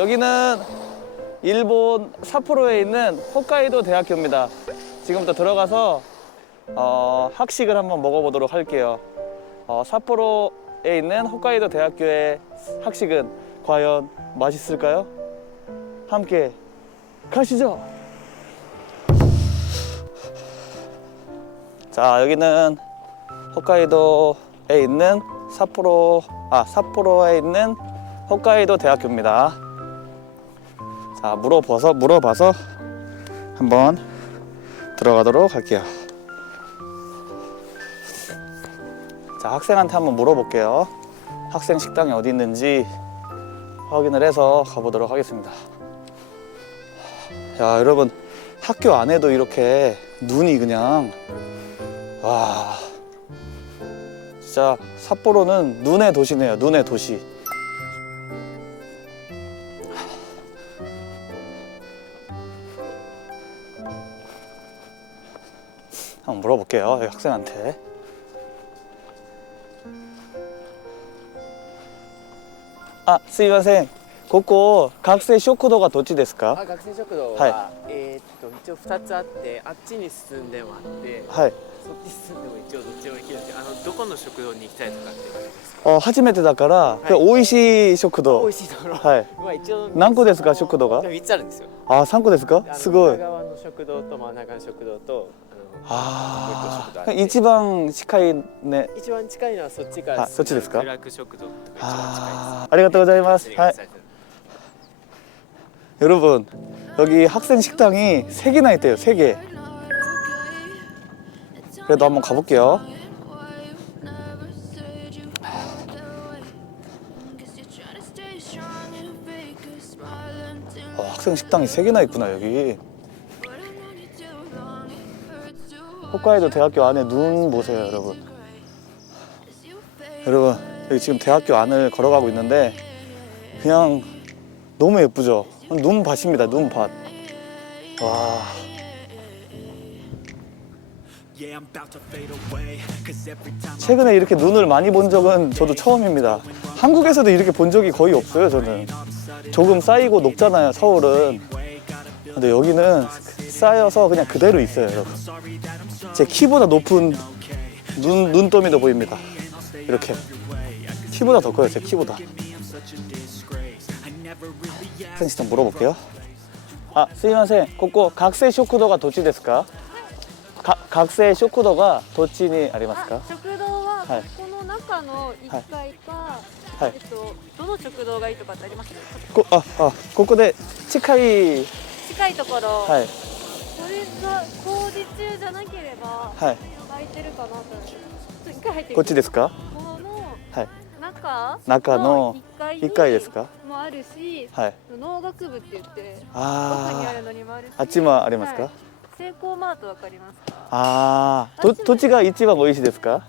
여기는 일본 삿포로에 있는 홋카이도 대학교입니다. 지금부터 들어가서 어, 학식을 한번 먹어보도록 할게요. 어, 삿포로에 있는 홋카이도 대학교의 학식은 과연 맛있을까요? 함께 가시죠. 자 여기는 홋카이도에 있는 삿포로 아 삿포로에 있는 홋카이도 대학교입니다. 자 물어봐서 물어봐서 한번 들어가도록 할게요. 자 학생한테 한번 물어볼게요. 학생 식당이 어디 있는지 확인을 해서 가보도록 하겠습니다. 야 여러분 학교 안에도 이렇게 눈이 그냥 와 진짜 삿포로는 눈의 도시네요 눈의 도시 물어볼게요 여기 학생한테 아, すいませんここ学生食堂がどっちですかあ学生食堂は、はえーっと一応2つあってあっちに進んでもあってはいそっち進んでも一応どっちも行けるんですけどあのどこの食堂に行きたいとかって言われますかあ初めてだから、い美味しい食堂美味しいところ、はいまあ一応何個ですか食堂が3つあるんですよあ3個ですかあのすごい裏側の食堂と真ん中の食堂と ああもう一個食堂あって一番近いねあの一番近いのはそっちからあそっちですかブラック食堂とか一番近いですあーありがとうございますはい 여러분 여기 학생 식당이 세 개나 있대요 세 개. 그래도 한번 가볼게요. 어, 학생 식당이 세 개나 있구나 여기. 홋카이도 대학교 안에 눈 보세요 여러분. 여러분 여기 지금 대학교 안을 걸어가고 있는데 그냥 너무 예쁘죠? 눈밭입니다 눈밭. 와. 최근에 이렇게 눈을 많이 본 적은 저도 처음입니다. 한국에서도 이렇게 본 적이 거의 없어요, 저는. 조금 쌓이고 녹잖아요, 서울은. 근데 여기는 쌓여서 그냥 그대로 있어요, 여러분. 제 키보다 높은 눈, 눈더미도 보입니다. 이렇게. 키보다 더 커요, 제 키보다. 학생 시장 물어볼게요. 아, すいません.ここ学生食堂がどっちですか?か学生食堂がどっちにありますか?あ食堂ははいこの中の1階か、はいえっと、どの食堂がいいとかってありますこああここで近い近いところ、はいそれが 工事中じゃなければはい。空いてるかなと。思ってちょっと一回入ってみて。こっちですか？このはい。中中の1階に1階ですか？もあるしはい。農学部って言って奥にああるのにもあるしああっちもありますか、はい。セイコーマートわかりますか？ああどどっちが一番美味しいですか？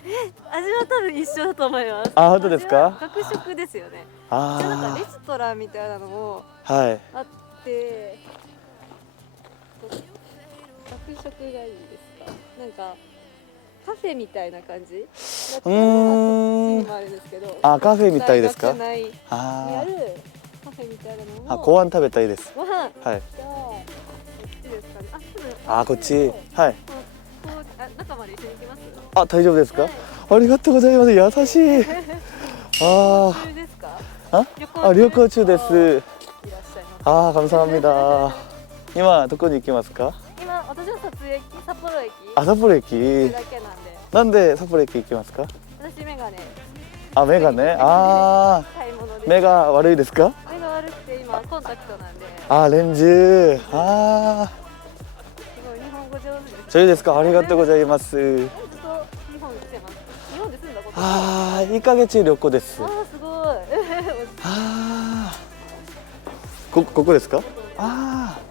味は多分一緒だと思います。あ本当ですか？味は学食ですよね。一応なんかレあストランみたいなのもあはい。あって学食がいいですかなんかカフェみたいな感じうーんこっちにもあるんですけどあカフェみたいですか大学内にああるカフェみたいなのもああご飯食べたいですご飯はいじゃあこっちですかねあ多分あこっちはいこうこうあ中まで一緒に行きますあ大丈夫ですかはいありがとうございます優しいあ中ですかあ旅ああ旅行中ですいらっしゃいますああ감사합니다今どこに行きますか今 私は撮影駅。札幌駅？あ札幌駅だけなんで。なんで札幌駅行きますか？私メガネ。あ目がねあ買い物でー目が悪いですか？目が悪くて今コンタクトなんで。あレンズあすごい日本語上手です。ーそれですか？ありがとうございます。ずっと日本来てます。日本で住んだことあー1ヶ月旅行です。あーすごい。あー。こここですか？あイ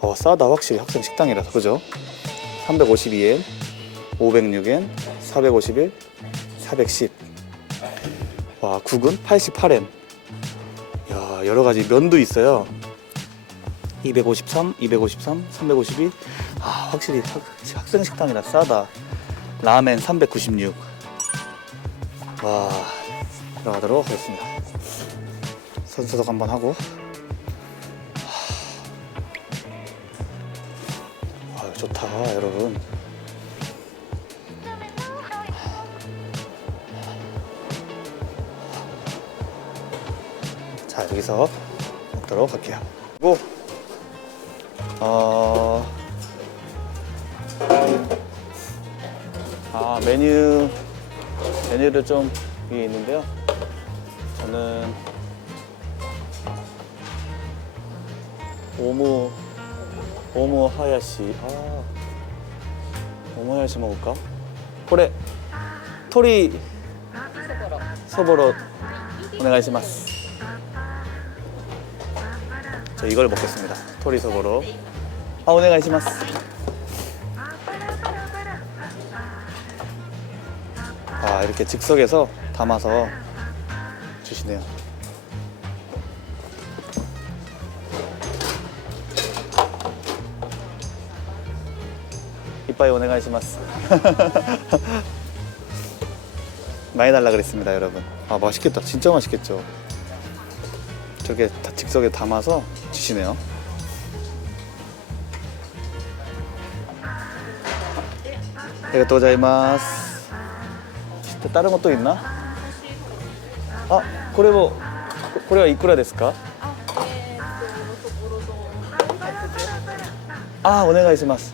어, 싸다 확실히 학생 식당이라서 그죠? 352엔, 506엔, 451, 410. 와, 국은 88엔. 야, 여러 가지 면도 있어요. 253, 253, 352. 아, 확실히 학, 학생 식당이라 싸다. 라멘 396. 와, 들어가도록 하겠습니다. 손소독 한번 하고. 좋다, 여러분. 자, 여기서 먹도록 할게요. 그리고 어, 아 메뉴 메뉴를 좀 위에 있는데요. 저는 오무 오무 하야시 아 오무 하야시 먹을까? 그래 토리 소보로 오네가이시마스. 저 이걸 먹겠습니다. 토리 소보로. 아 오네가이시마스. 아 이렇게 즉석에서 담아서 주시네요. 이빠이 오네가이시마스. 많이 달라 그랬습니다, 여러분. 아 맛있겠다, 진짜 맛있겠죠. 저렇게 다 즉석에 담아서 주시네요. 이거 또 자이마스. 또 다른 것도 있나? 아, これもこれはいくらですか?あ、お願いします。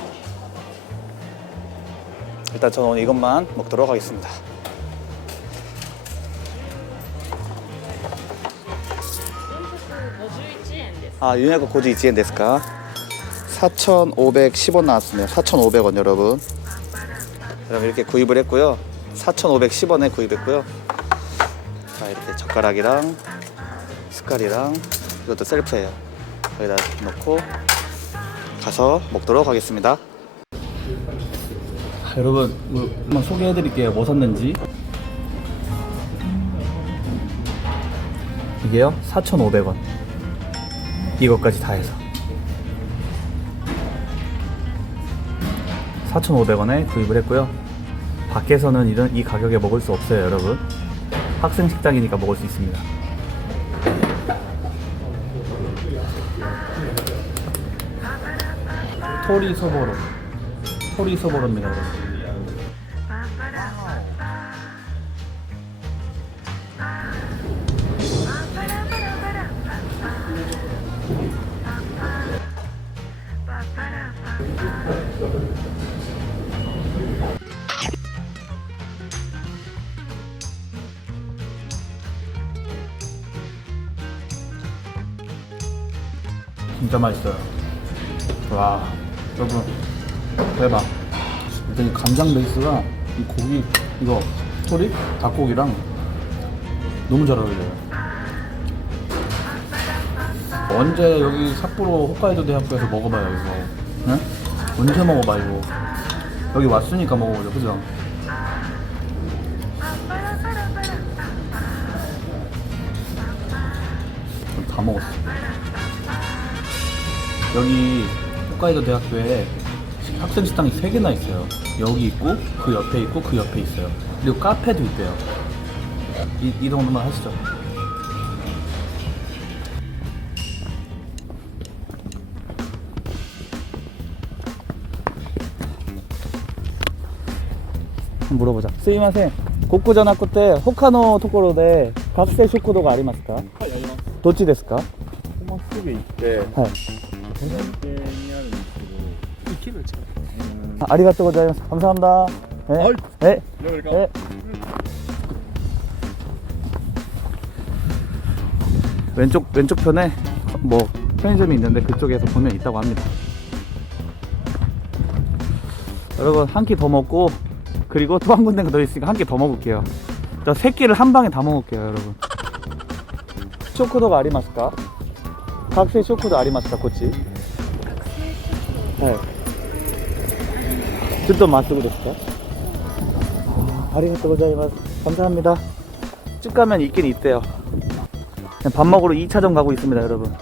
일단 저는 오늘 이것만 먹도록 하겠습니다. 아, 유냐고 고지 이지엔 데스까? 4,510원 나왔습니다. 4,500원 여러분. 그럼 이렇게 구입을 했고요. 4,510원에 구입했고요. 자, 이렇게 젓가락이랑 숟갈이랑 이것도 셀프예요. 여기다 넣고 가서 먹도록 하겠습니다. 여러분, 뭐, 한번 소개해 드릴게요. 뭐 샀는지. 이게요? 4,500원. 이것까지 다 해서 4,500원에 구입을 했고요. 밖에서는 이런 이 가격에 먹을 수 없어요, 여러분. 학생 식당이니까 먹을 수 있습니다. 토리 소보로. 토리 소보로입니다, 여러분. 진짜 맛있어요. 와, 여러분 대박. 일단 이 간장 베이스가 이 고기 이거 토리 닭고기랑 너무 잘 어울려요. 언제 여기 삿포로 홋카이도 대학교에서 먹어봐요 이거. 응? 언제 먹어봐 이거. 여기 왔으니까 먹어보죠, 그죠? 다 먹었어. 여기 홋카이도 대학교에 학생 식당이 세 개나 있어요. 여기 있고 그 옆에 있고 그 옆에 있어요. 그리고 카페도 있대요. 이, 이 정도만 하시죠. 한번 물어보자. すいません.ここじゃなくて他のところで学生食堂がありますか?どっちですか?まっすぐ行って、はい。 아리가또 고자이마스. 감사합니다. 네. 네. 네. 왼쪽 왼쪽 편에 뭐 편의점이 있는데 그쪽에서 보면 있다고 합니다. 여러분 한 끼 더 먹고 그리고 또 한 군데가 더 있으니까 한 끼 더 먹을게요. 저세 끼를 한 방에 다 먹을게요, 여러분. 쇼크도가 아리마스까? 각세 쇼크도 아리마스까, 고치? 네. ちょっとまっすぐですかありがとうございます 감사합니다 쭉 가면 있긴 있대요 그냥 밥 먹으러 2차전 가고 있습니다 여러분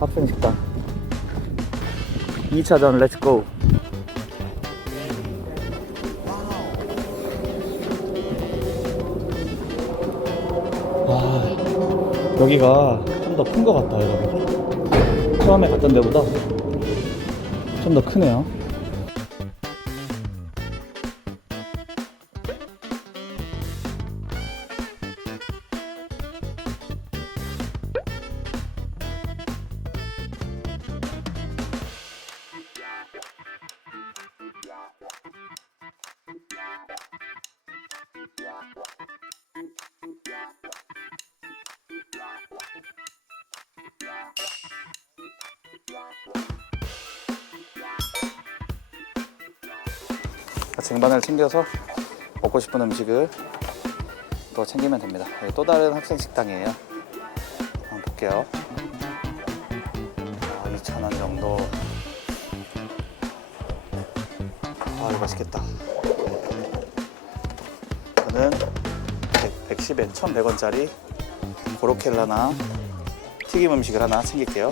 학생 식당 2차전 렛츠고 와 여기가 좀 더 큰 것 같다 여러분 처음에 갔던 데보다 좀 더 크네요 쟁반을 챙겨서 먹고 싶은 음식을 또 챙기면 됩니다. 여기 또 다른 학생 식당이에요. 한번 볼게요. 아, 2,000원 정도. 아, 이거 맛있겠다. 저는 100, 110엔 1,100원짜리 고로켈라나 튀김 음식을 하나 챙길게요.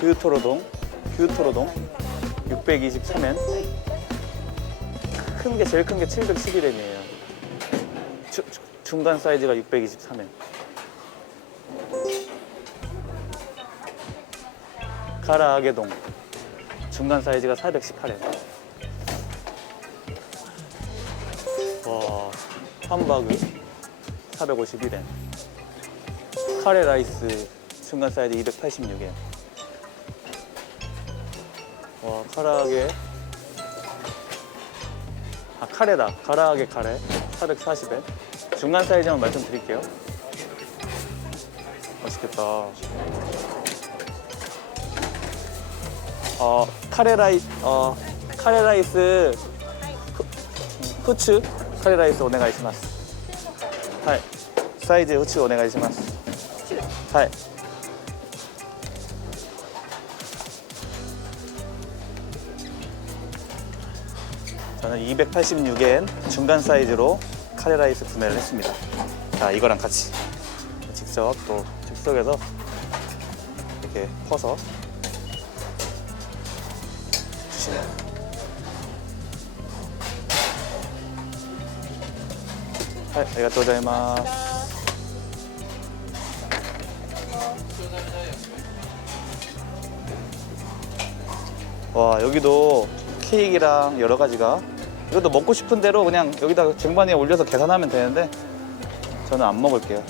규토로동 규토로동 623엔 큰 게 제일 큰 게 711엔이에요. 중간 사이즈가 623엔. 가라아게동 중간 사이즈가 418엔. 와 함바그 451엔. 카레 라이스 중간 사이즈 286엔 와 카라아게 아 카레다 카라아게 카레 440엔 중간 사이즈만 말씀드릴게요 맛있겠다 어 카레 라이 어 카레 라이스 후- 후츠 카레 라이스 오네가이시마스 はいサイズ宇宙お願いします 286엔 중간 사이즈로 카레 라이스 구매를 했습니다. 자, 이거랑 같이 직접 또 즉석에서 이렇게 퍼서 주시네요. 네, 아 리가또 고자이마스. 와 여기도 케이크랑 여러 가지가 이것도 먹고 싶은 대로 그냥 여기다 쟁반에 올려서 계산하면 되는데 저는 안 먹을게요.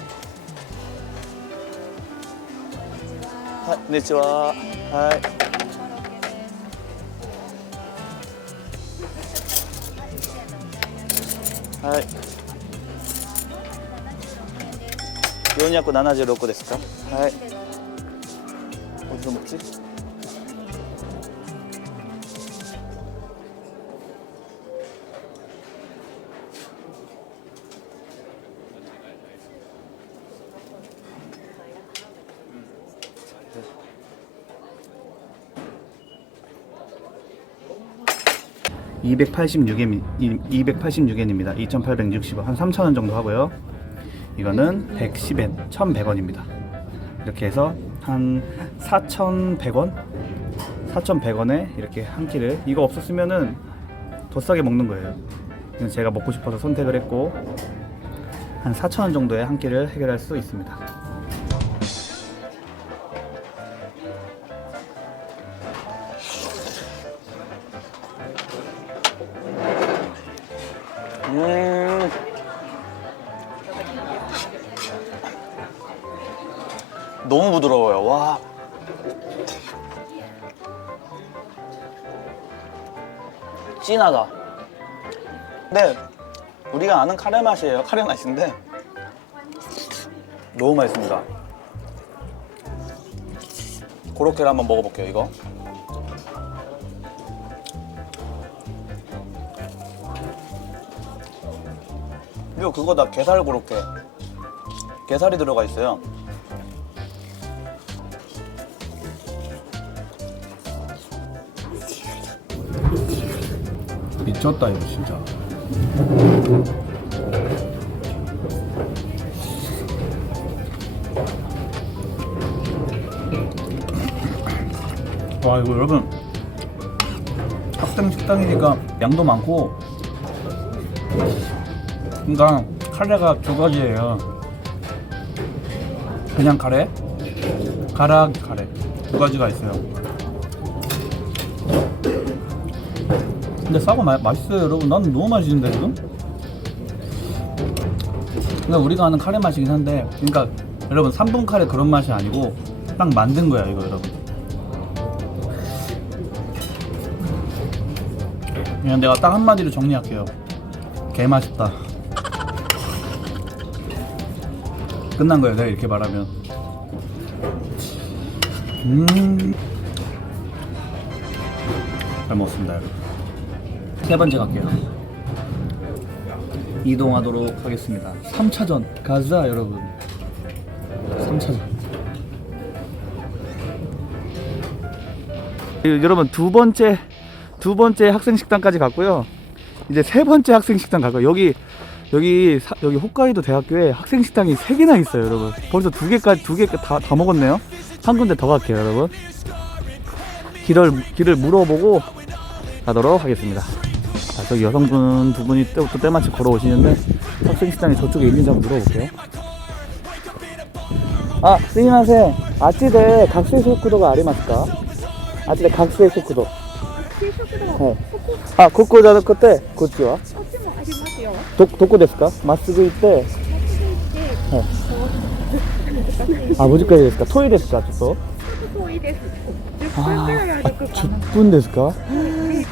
하, 안녕하세요. 하이. 하이. 요니아코 나나지로 로코 됐을까? 하이. 아. 어디서 먹지? (286엔) 286엔입니다. (2860원) 한 (3,000원) 정도 하고요. 이거는 110엔. 1,100원입니다. 이렇게 해서 한 4,100원? 4,100원에 이렇게 한 끼를. 이거 없었으면은 더 싸게 먹는 거예요. 제가 먹고 싶어서 선택을 했고 한 4,000원 정도의 한 끼를 해결할 수 있습니다 진하다. 근데 우리가 아는 카레 맛이에요. 카레 맛인데 너무 맛있습니다. 고로케를 한번 먹어볼게요. 이거. 이거 그거다 게살 고로케. 게살이 들어가 있어요. 미쳤다 이거 진짜. 와 이거 여러분 학생 식당이니까 양도 많고 그러니까 카레가 두 가지예요. 그냥 카레, 가라기 카레 두 가지가 있어요. 근데 싸고 마, 맛있어요 여러분. 나는 너무 맛있는데 지금? 그러니까 우리가 아는 카레 맛이긴 한데 그러니까 여러분 3분 카레 그런 맛이 아니고 딱 만든 거야 이거 여러분. 그냥 내가 딱 한마디로 정리할게요. 개 맛있다. 끝난 거예요 내가 이렇게 말하면. 음잘 먹었습니다 여러분 세 번째 갈게요. 이동하도록 하겠습니다. 3차전 가자 여러분. 3차전. 여러분 두 번째 두 번째 학생 식당까지 갔고요. 이제 세 번째 학생 식당 갈 거예요. 여기 여기 사- 여기 홋카이도 대학교에 학생 식당이 세 개나 있어요, 여러분. 벌써 두 개까지 두 개다 다 먹었네요. 한 군데 더 갈게요, 여러분. 길을 길을 물어보고 가도록 하겠습니다. 자, 저기 여성분 두 분이 또, 또 때마침 걸어오시는데 학생 식당이 저쪽에 있는지 한번 물어볼게요. 아, すみません。あっちで学生食堂がありますかあっちで学生食堂。給食堂はい。あ、ここじゃなくて、こっちはこっちもありますよど、どこですかまっすぐ行って、はい。あ、難しいですか遠いですかちょっと遠いです10分くらいあ歩くかな10分ですかで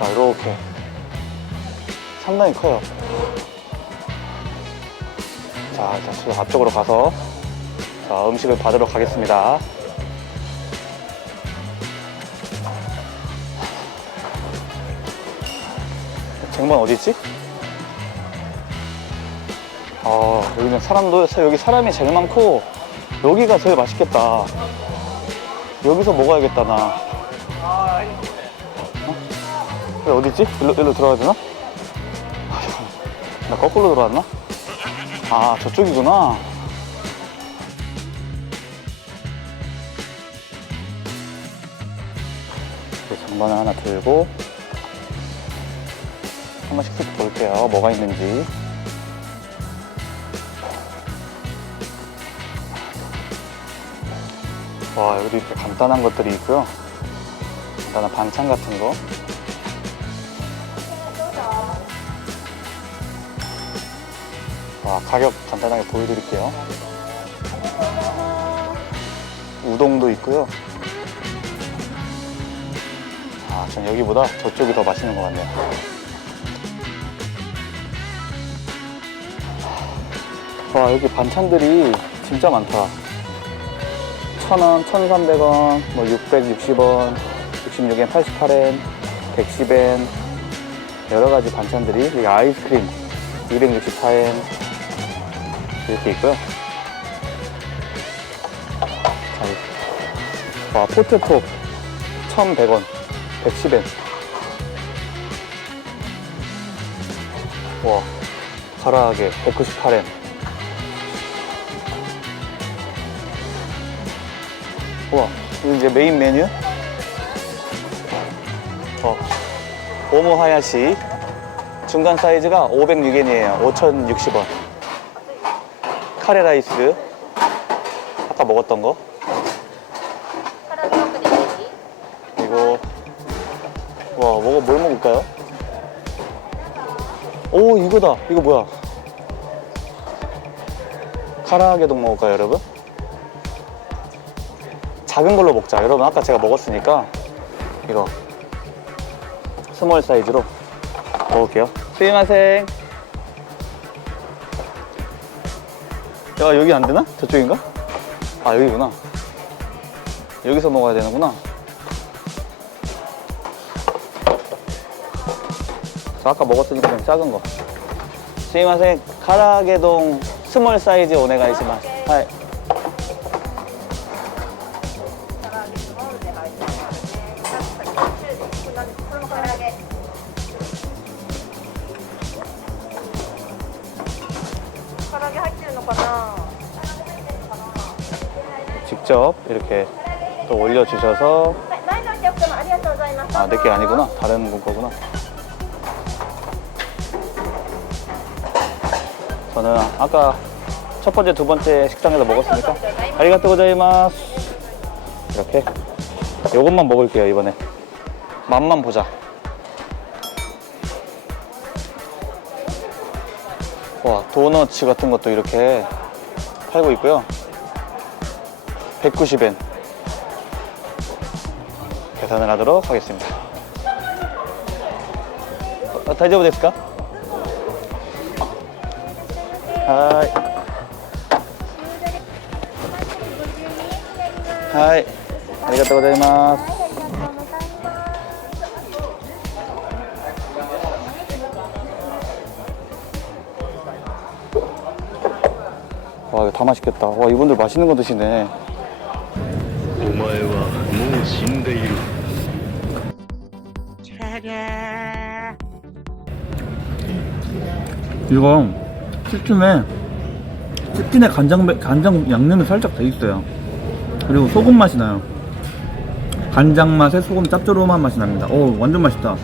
자, 이렇게. 상당히 커요. 자, 자, 저 앞쪽으로 가서 자, 음식을 받으러 가겠습니다. 쟁반 어디 있지? 아, 여기는 사람도 여기 사람이 제일 많고 여기가 제일 맛있겠다. 여기서 먹어야겠다 나. 어? 여기 어디 있지? 일로 일로 들어가야 되나? 아. 나 거꾸로 들어왔나? 아 저쪽이구나 이 장반을 하나 들고 한 번씩 쓱 볼게요 뭐가 있는지 와 여기도 이렇게 간단한 것들이 있고요 간단한 반찬 같은 거 와, 가격 간단하게 보여드릴게요. 우동도 있고요. 아, 전 여기보다 저쪽이 더 맛있는 것 같네요. 와, 여기 반찬들이 진짜 많다. 1,000원, 1,300원, 뭐 660원, 66엔, 88엔, 110엔, 여러 가지 반찬들이, 여기 아이스크림 264엔, 이렇게 있고요. 와, 포테토 1,100원, 110엔. 와, 가라하게 198엔. 우와, 이제 메인 메뉴. 어, 오모 하야시. 중간 사이즈가 506엔이에요. 5,060원. 카레 라이스. 아까 먹었던 거. 그리고 와, 뭐가 뭘 먹을까요? 오, 이거다. 이거 뭐야? 카라게동 먹을까요, 여러분? 작은 걸로 먹자. 여러분, 아까 제가 먹었으니까 이거 스몰 사이즈로 먹을게요. 스미마생. 야, 여기 안 되나? 저쪽인가? 아, 여기구나. 여기서 먹어야 되는구나. 저 아까 먹었으니까 좀 작은 거. 스미마생. 카라게동 스몰 사이즈 오네가이시마. 하이. 직접 주셔서 아, 내게 아니구나. 다른 분 거구나. 저는 아까 첫 번째, 두 번째 식당에서 먹었으니까 아리가또 고자이마스 이렇게 요것만 먹을게요, 이번에. 맛만 보자. 와, 도너츠 같은 것도 이렇게 팔고 있고요. 190엔. 계산을 하도록 하겠습니다. 어, 大丈夫ですか? 하이. 하이. 아리가또 고자이마스. 와, 이거 다 맛있겠다. 와, 이분들 맛있는 거 드시네. お前はもう死んでいる 이거 치킨에 치킨에 간장 배- 간장 양념이 살짝 돼 있어요. 그리고 소금 맛이 나요. 간장 맛에 소금 짭조름한 맛이 납니다. 오 완전 맛있다.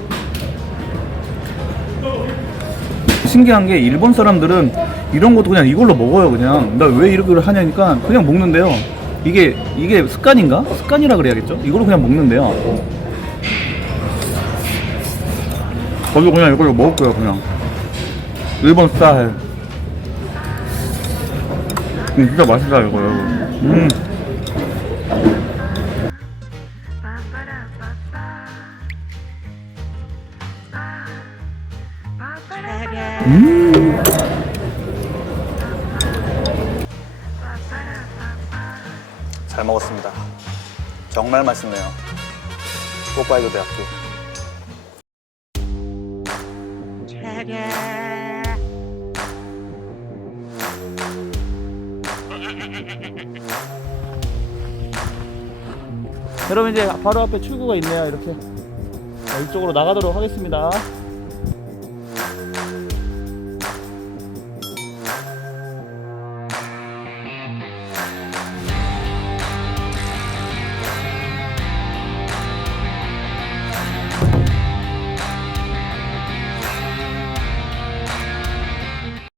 신기한 게 일본 사람들은 이런 것도 그냥 이걸로 먹어요 그냥 나 왜 이렇게 하냐니까 그냥 먹는데요 이게 이게 습관인가 습관이라 그래야겠죠 이걸로 그냥 먹는데요 저도 그냥 이걸로 먹을 거예요 그냥 일본 스타일. 음, 진짜 맛있다 이거 여러분. 음. 음. 잘 먹었습니다. 정말 맛있네요. 후쿠오카이도 대학교. 여러분 이제 바로 앞에 출구가 있네요 이렇게 자, 이쪽으로 나가도록 하겠습니다.